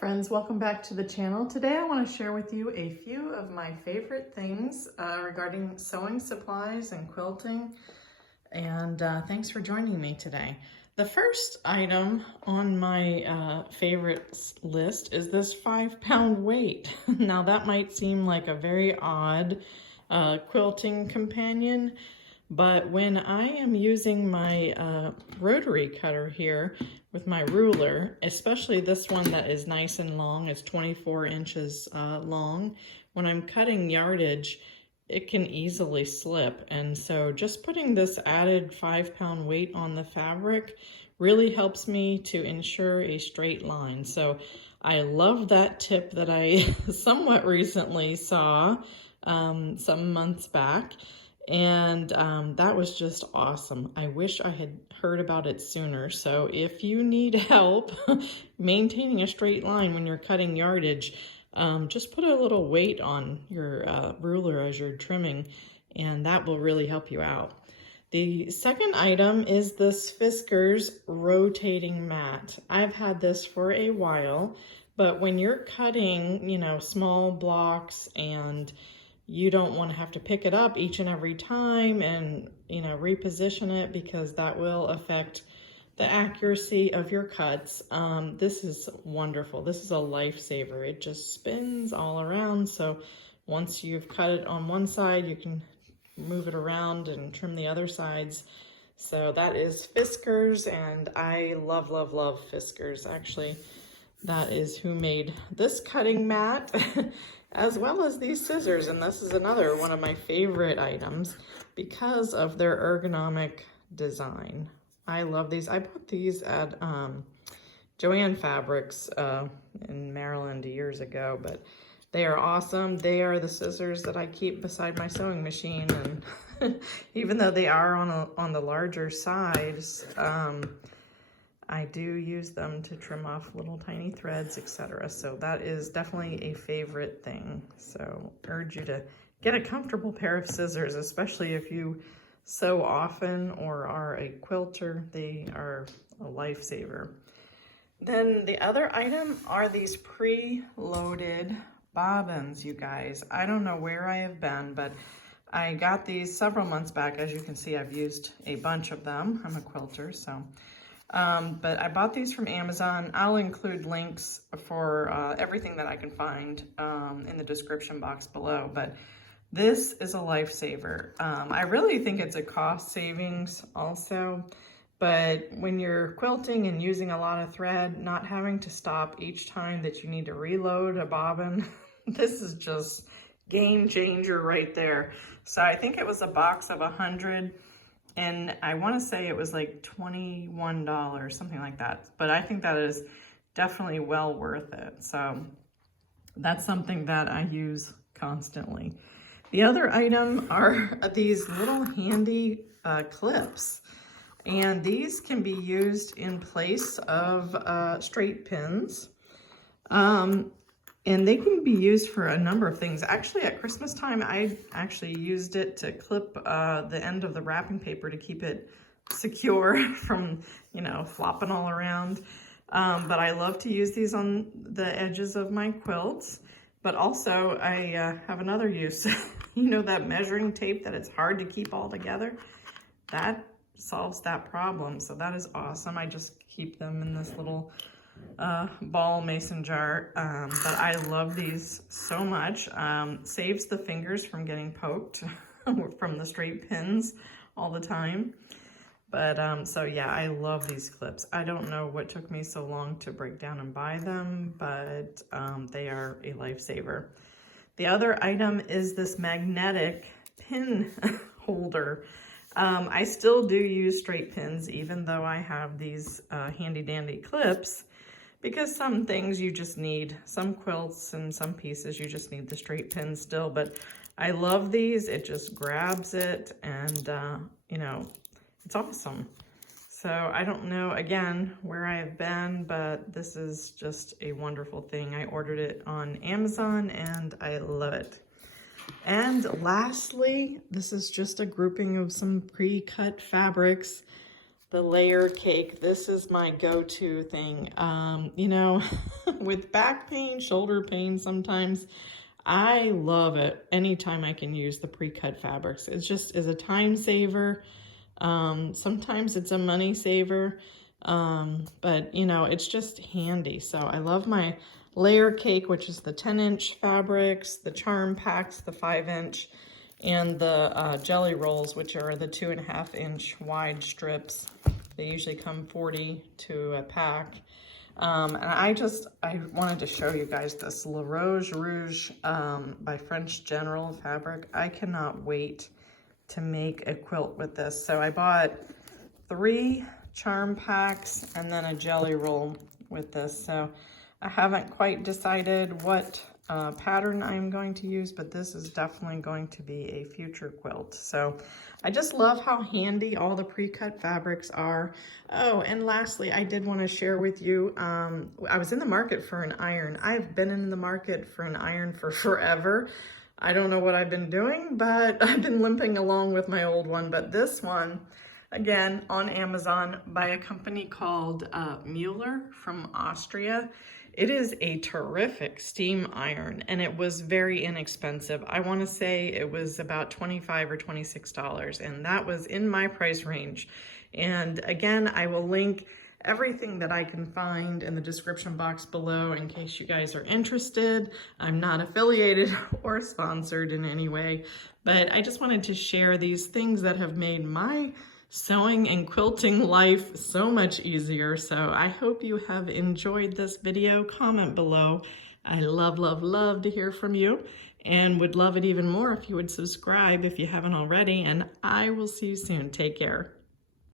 friends, welcome back to the channel. Today I want to share with you a few of my favorite things regarding sewing supplies and quilting, and thanks for joining me today. The first item on my favorites list is this 5-pound weight. Now that might seem like a very odd quilting companion, but when I am using my rotary cutter here with my ruler, especially this one that is nice and long, it's 24 inches long, when I'm cutting yardage, it can easily slip. And so just putting this added 5-pound weight on the fabric really helps me to ensure a straight line. So I love that tip that I somewhat recently saw some months back. And that was just awesome. I wish I had heard about it sooner. So if you need help maintaining a straight line when you're cutting yardage, just put a little weight on your ruler as you're trimming, and that will really help you out. The second item is this Fiskers rotating mat. I've had this for a while, but when you're cutting, small blocks and you don't want to have to pick it up each and every time and, reposition it, because that will affect the accuracy of your cuts. This is wonderful. This is a lifesaver. It just spins all around. So once you've cut it on one side, you can move it around and trim the other sides. So that is Fiskers, and I love, love, love Fiskers. Actually, that is who made this cutting mat. As well as these scissors, and this is another one of my favorite items because of their ergonomic design. I love these. I bought these at Joann Fabrics in Maryland years ago, but they are awesome. They are the scissors that I keep beside my sewing machine, and even though they are on the larger size, I do use them to trim off little tiny threads, etc. So that is definitely a favorite thing. So urge you to get a comfortable pair of scissors, especially if you sew often or are a quilter. They are a lifesaver. Then the other item are these preloaded bobbins, you guys. I don't know where I have been, but I got these several months back. As you can see, I've used a bunch of them. I'm a quilter, so. But I bought these from Amazon. I'll include links for everything that I can find in the description box below. But this is a lifesaver. I really think it's a cost savings also. But when you're quilting and using a lot of thread, not having to stop each time that you need to reload a bobbin, this is just game changer right there. So I think it was a box of 100. And I want to say it was like $21, something like that. But I think that is definitely well worth it. So that's something that I use constantly. The other item are these little handy clips. And these can be used in place of straight pins. And they can be used for a number of things. Actually, at Christmas time, I actually used it to clip the end of the wrapping paper to keep it secure from, flopping all around. But I love to use these on the edges of my quilts. But also, I have another use. That measuring tape that it's hard to keep all together? That solves that problem. So that is awesome. I just keep them in this little ball mason jar, but I love these so much. Saves the fingers from getting poked from the straight pins all the time. But so yeah, I love these clips. I don't know what took me so long to break down and buy them, but they are a lifesaver. The other item is this magnetic pin holder. I still do use straight pins, even though I have these handy dandy clips, because some things you just need, some quilts and some pieces you just need the straight pins still. But I love these. It just grabs it, and it's awesome. So I don't know, again, where I have been, but this is just a wonderful thing. I ordered it on Amazon and I love it. And lastly, this is just a grouping of some pre-cut fabrics. the layer cake. This is my go-to thing. You know, with back pain, shoulder pain sometimes, I love it anytime I can use the Precut Fabrics. It just is a time saver. Sometimes it's a money saver, but you know, it's just handy. So I love my layer cake, which is the 10-inch fabrics, the charm packs, the 5-inch, and the jelly rolls, which are the 2.5-inch wide strips. They usually come 40 to a pack. And I wanted to show you guys this La Rose Rouge by French General fabric. I cannot wait to make a quilt with this. So I bought 3 charm packs and then a jelly roll with this. So I haven't quite decided what pattern I'm going to use, but this is definitely going to be a future quilt. So I just love how handy all the pre-cut fabrics are. Oh, and lastly, I did want to share with you, I was in the market for an iron. I've been in the market for an iron for forever. I don't know what I've been doing, but I've been limping along with my old one. But this one, again, on Amazon by a company called Mueller from Austria. It is a terrific steam iron, and it was very inexpensive. I want to say it was about $25 or $26, and that was in my price range. And again, I will link everything that I can find in the description box below in case you guys are interested. I'm not affiliated or sponsored in any way, but I just wanted to share these things that have made my sewing and quilting life so much easier. So I hope you have enjoyed this video. Comment below. I love, love, love to hear from you, and would love it even more if you would subscribe if you haven't already, and I will see you soon. Take care.